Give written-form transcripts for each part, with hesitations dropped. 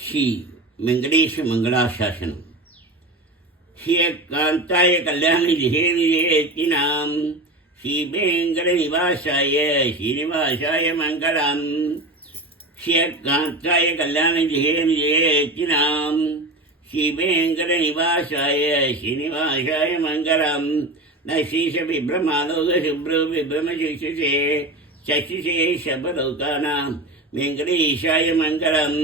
श्री वेंकटेश मंगलाशासनम श्री कांताय कल्याण निधेयेतिनाम श्री वेंकट निवासाय श्रीनिवासाय मंगलम श्री कांताय कल्याण निधेयेतिनाम श्री वेंकट निवासाय श्रीनिवासाय मंगलम न शीश विभ्रमालोक शुभ्र विभ्रम शिक्षसे चक्षुषे शबलोकानां वेंकटेशाय मंगलम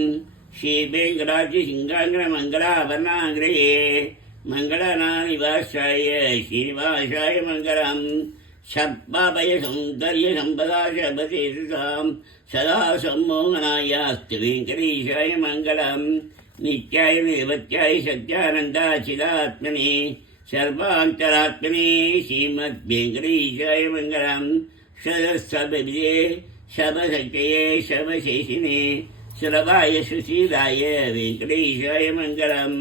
श्री वेंकटाद्रि सिंहाग्र मंगलाभरणाग्रे मंगलानानिवासाय श्रीनिवासाय मंगलम शब्बाभय सौंदर्य संपदा शबदेशुतां सदा सम्मोहनायास्तु वेंकटेशाय मंगलम नित्याय निर्वत्याय सत्यानन्दाचिदात्मने सर्वान्तरात्मने श्रीमद्वेंकटेशाय मंगलम सदस्सविदे शबशक्तये शबशेषिने सुलभाय सुशीलाय वेंकटेशाय मंगलम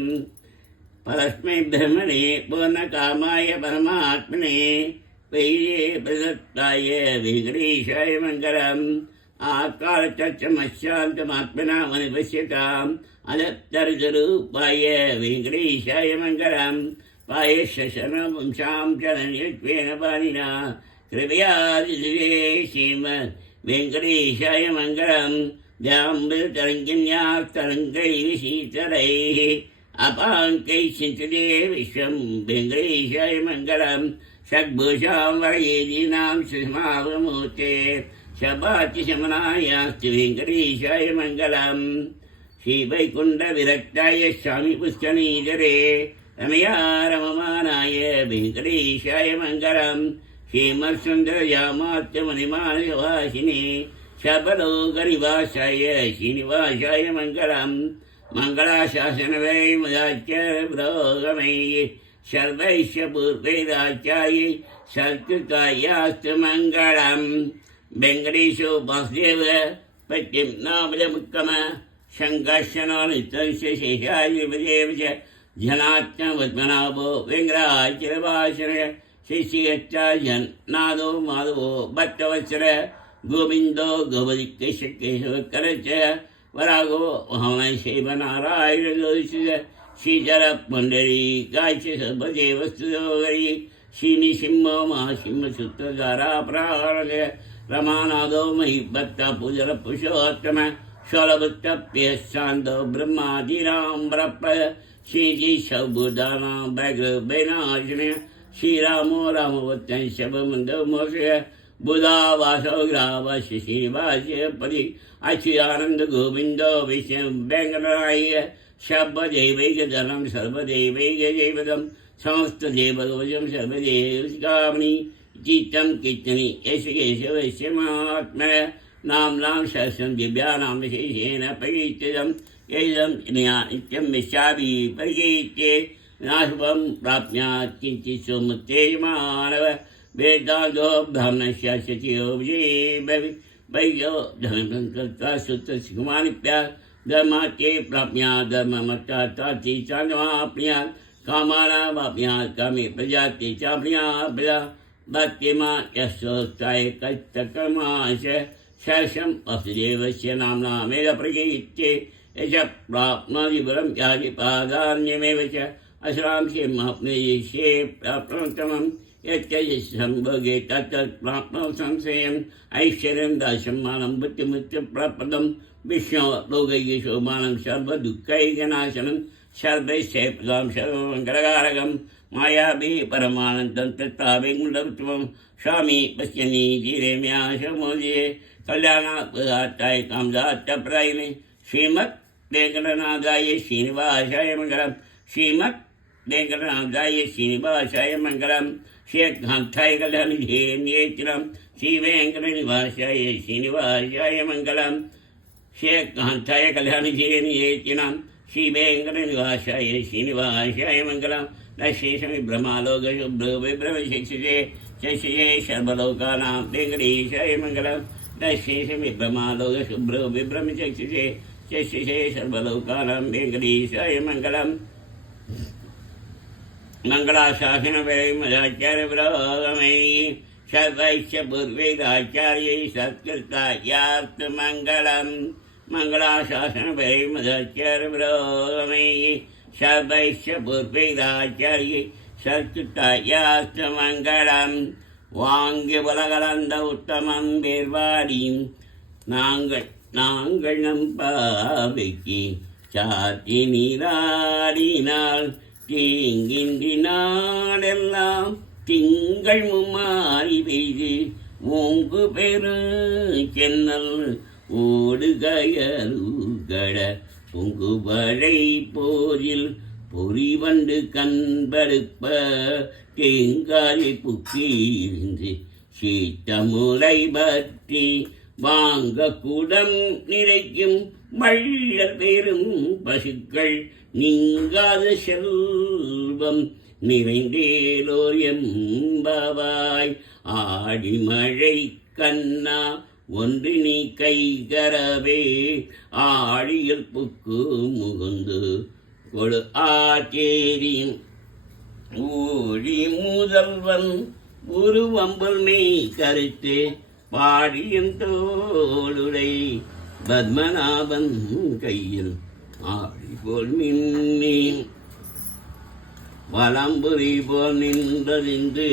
परस्मै ब्रह्मणे पूर्णकामाय परमात्मने वैर्ये प्रदत्ताय वेंकटेशाय मंगलम आकारचक्षमशान्तमात्मना वनपश्यताम् अदत्तर्जरूपाय वेंकटेशाय मंगलम पायशशनवंशां चरणयत्वेन पाणिना कृपयादिदिवे श्रीमद् वेंकटेशाय मंगलम द्याम्बरतरङ्गिन्याः तरङ्गैः शीतलैः अपाङ्कैः सिञ्चते विश्वं वेंकटेशाय मंगलम षड्भुजां वरयेदीनां सुषमावमूर्ते शबातिशमनायास्तु वेंकटेशाय मंगलम श्रीवैकुण्ठविरक्ताय स्वामी पुष्करीधरे रमया रममानाय वेंकटेशाय मंगलम श्रीमत्सुन्दरयामात्यमणिमानसवासिने शबलोकनिवासाय श्रीनिवासाय मंगलम मंगलाशासनवै मदाचार्यपुरोगमै सर्वैश्च पूर्वैराचार्यै सत्कृतायास्तु मंगलम वेंकटेशो वासुदेव पत्यं नामजमुत्तम शङ्काशनो नित्यस्य शेषाधिपदेव च जनात्मवद्मनाभो वेङ्कटाचलवासनय शिष्यच्चा जन्नादो माधवो भक्तवत्सर गोविंदो गोवदिकेशकेशवकर च वरागो वामनशैवनारायण श्रीधर पुण्डरीकाय च सर्वदेवस्तुतोगरी श्रीनिसिंहो महासिंहसूत्रधारा प्राणय रमानादो महिभक्ता पूजर पुरुषोत्तम शौलभुत्तप्यशान्तो ब्रह्मादीनां ब्रह्मय श्रीजी सौबुधानां व्यग्रवैनाशिनय श्रीरामो रामवत्यं शबमन्दो मोषय बुधावासो ग्रावस्य श्रीनिवास्य पदि अच्युतानन्द गोविन्दो विष्णु वेङ्कटराय शब्ददैवैकधनं सर्वदैवैकदैवतं समस्तदेवदोषं सर्वदेवकामनि चित्तं कीर्तनि यश केशवस्य महात्मय नाम्नां सहस्रं दिव्यानां विशेषेण परिचितम् एदं नित्यं मिष्यामि परिकीर्त्ये नाशुभं प्राप्नुयात् किञ्चित् सुमुक्ते मानव वेदान्तो ब्राह्मणस्य सचियो वैद्यो धर्मं कृत्वा सूत्रसिंहानिप्यात् धर्मात्ये प्राप्नुयात् धर्ममर्थार्थी चाप्नुयात् कामानावाप्नुयात् कामे प्रजाते चाप्नुयात् प्रजा भक्तिमान् यशोत्थाय कष्टकर्माश सहस्रं वसुदेवस्य नाम्नामेव प्रकीर्त्ये यश प्राप्नोति परं याजिपादान्यमेव च असरांशे महाप्नयिष्ये प्राप्नोत्तमं यच्चयसंभोगे तत्तत् प्राप्नोति संशयम् ऐश्वर्यं दासम्मानं बुद्धिमुक्तिप्रदं विष्णो लोकैकशोभानं सर्वदुःखैकनाशनं सर्वैश्चैप्रदां सर्वमङ्गलकारकं मायाभिः परमानन्दं तत्तावेङ्कुण्डोत्तमं स्वामी पश्यन्नि धीरेम्या समोदये कल्याणात्पदात्ताय कामदात्तप्रदायिने श्रीमद् वेङ्कटनाथाय श्रीनिवासाय मंगलम श्रीमद् वेङ्कटनाथाय श्रीनिवासाय मंगलम श्रीकान्ताय कल्याणनिधेयेतिनां श्री वेङ्कटनिवासाय श्रीनिवासाय मंगलम श्रीकान्ताय कल्याणनिधेयेतिनां श्री वेङ्कटनिवासाय श्रीनिवासाय मंगलम न शेषविभ्रमालोक शुभ्र विभ्रम शिक्षसे शशिये सर्वलोकानां वेङ्कटेशाय मंगलम न शेषविभ्रमालोक शुभ्र विभ्रम शिक्षसे शशिये सर्वलोकानां वेङ्कटेशाय मंगलम मंगलाशासनवै मदाचार्यपुरोगमै सर्वैश्च पूर्वैराचार्यै सत्कृतायास्तु मंगलम् மங்களாசாசன பெரை மதாச்சார விரோதமே சபைஷ பூர்வீராச்சாரியை சத்துட்டாயாஸ்த மங்களம் வாங்கி உலகளந்த உத்தமம் பேர்வாடி நாங்கள் நம் பாவைக்கு சாத்தி நீராடினால் தீங்கின்றி நாடெல்லாம் திங்கள் மும்மாறி பெய்து ஓங்கு பெரு சென்னல் ஓடுகயருகட பொங்குவழை போரில் பொறிவண்டு கண்படுப்ப தேங்காயை புக்கியிருந்து சீத்தமுலை பற்றி வாங்க குடம் நிறைக்கும் வள்ளல் பெரும் பசுக்கள் நீங்காத செல்வம் நிறைந்தேலோர் எம்பவாய் ஆடி மழை கண்ணா ஒன்று நீ கைகரவே ஆழியில் புக்கு முகுந்து கொடு ஆச்சேரியின் ஊழி முதல்வன் உருவம்பல் மெய் கருத்து பாடியின் தோளுடை பத்மநாபன் கையில் ஆடி போல் மின்னி வலம்புரி போல் நின்றறிந்து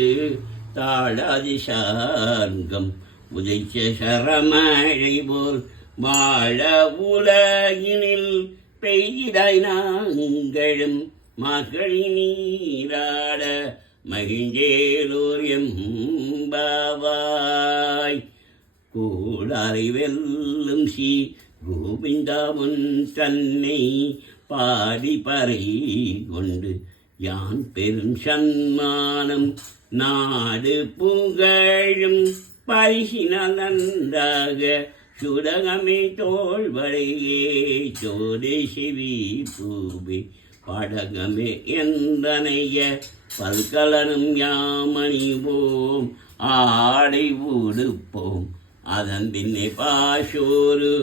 தாழாதி சார்கம் உதைச்ச சரமழை போல் வாழ உலகினில் பெய்தாய் நாங்களும் மகளி நீராட மகிழ்ந்தேலோர் எம்பாவாய் கூடாரை வெல்லும் ஸ்ரீ கோவிந்தாமுன் தன்னை பாடி பறை கொண்டு யான் பெரும் சன்மானம் நாடு புகழும் பரிசினால் நன்றாக சுடகமே தோள்வளையே சோதை செவி பூபி படகமே என்றனைய பல்கலனும் யாமணிவோம் ஆடை உடுப்போம் அதன் பின்னே பாசோறு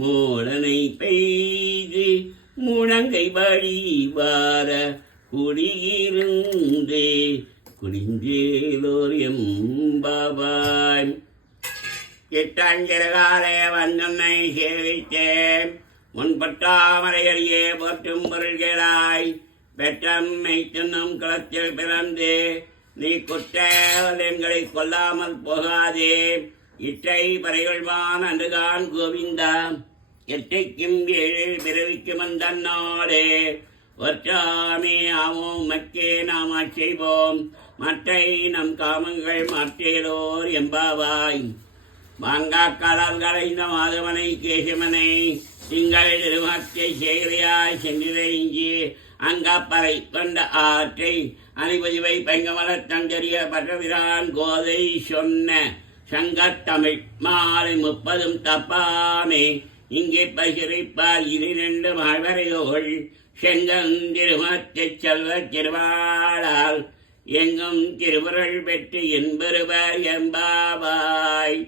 மூடனை பெய்து முழங்கை வழிவார குடியிருந்தே குடிஞ்சேலோர் எம்பாவாய் எட்டாஞ்சரகாலே வந்தன்னை சேவித்தேன் முன்பட்டாமரையறியே போற்றும் பொருள்களாய் பெற்றம்மை தின்னும் களத்தில் பிறந்து நீ குற்றேவல் எங்களை கொல்லாமல் போகாதே இட்டை பறைகள்வான் அன்றுதான் கோவிந்தா எட்டைக்கும் ஏழில் பிறவிக்கும் வந்தன்னோடே ஒற்றாமே ஆவோம் மக்கே நாம் செய்வோம் மற்றை நம் காமங்கள் மாற்றேலோர் எம்பாவாய் மாங்கா கடல் கலைந்த மாதவனை கேசவனை திங்கள் திருமத்தை சேகரியாய் சென்றிறைஞ்சி அங்கப்பறை கொண்ட ஆற்றை அணிபதிவை பங்கமலத் தங்கரிய பட்டவிரான் கோதை சொன்ன சங்கத்தமிழ் மாலை 30 தப்பாமே இங்கே பகிரிப்பார் 12 மாழ்வரையோள் செங்கன் திருமத்தைச் செல்வ திருவாளால் எங்கும் திருவுருள் பெற்று என்பருவர் எம்பாவாய்.